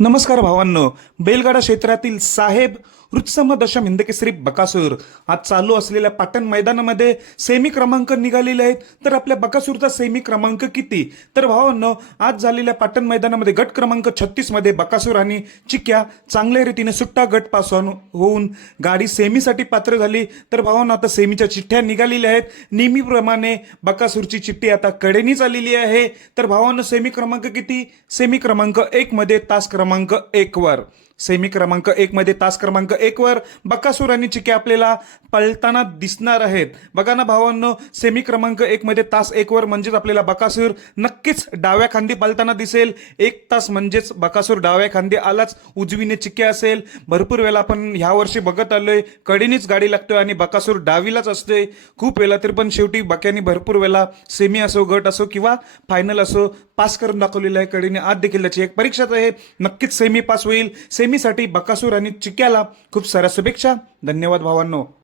नमस्कार भावांनो बैलगाडा क्षेत्रातील साहेब रुत्सम दशम हिंदकेसरी बकासूर. आज चालू असलेल्या पाटण मैदानामध्ये सेमी क्रमांक निघालेले आहेत. तर आपल्या बकासूरचा सेमी क्रमांक किती? तर भावांनो आज झालेल्या पाटण मैदानामध्ये गट क्रमांक छत्तीसमध्ये बकासूर आणि चिक्या चांगल्या रीतीने सुट्टा गट पास होऊन गाडी सेमीसाठी पात्र झाली. तर भावांनो आता सेमीच्या चिठ्ठ्या निघालेल्या आहेत. नेहमीप्रमाणे बकासूरची चिठ्ठी आता कडेनीच आलेली आहे. तर भावांनो सेमी क्रमांक किती? सेमी क्रमांक एक मध्ये तास क्रमांक एक वर सेमी क्रमांक एक मध्ये तास क्रमांक एक वर बकासूर आणि चिके आपल्याला पळताना दिसणार आहेत. बघा ना भावांनो सेमी क्रमांक एक मध्ये तास एक वर म्हणजेच आपल्याला बकासूर नक्कीच डाव्या खांदी पळताना दिसेल. एक तास म्हणजेच बकासूर डाव्या खांदी आलाच उजवीने चिके असेल. भरपूर वेळा आपण ह्या वर्षी बघत आलोय कडेनीच गाडी लागतोय आणि बकासूर डावीलाच असते खूप वेळा तरी पण शेवटी बक्याने भरपूर वेळा सेमी असो गट असो किंवा फायनल असो पास करून दाखवलेलं आहे कडेने. आज देखील त्याची एक परीक्षाच आहे. नक्कीच सेमी पास होईल. सेमीसाठी बकासूर आणि चिक्याला खूप साऱ्या शुभेच्छा. धन्यवाद भावांनो.